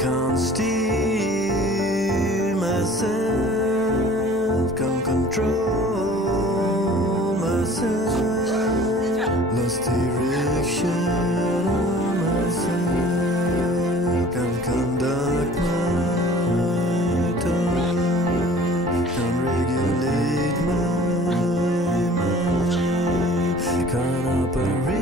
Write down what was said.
can't steer myself, can't control myself, lost direction on myself, can't conduct my thought, can't regulate my mind, can't operate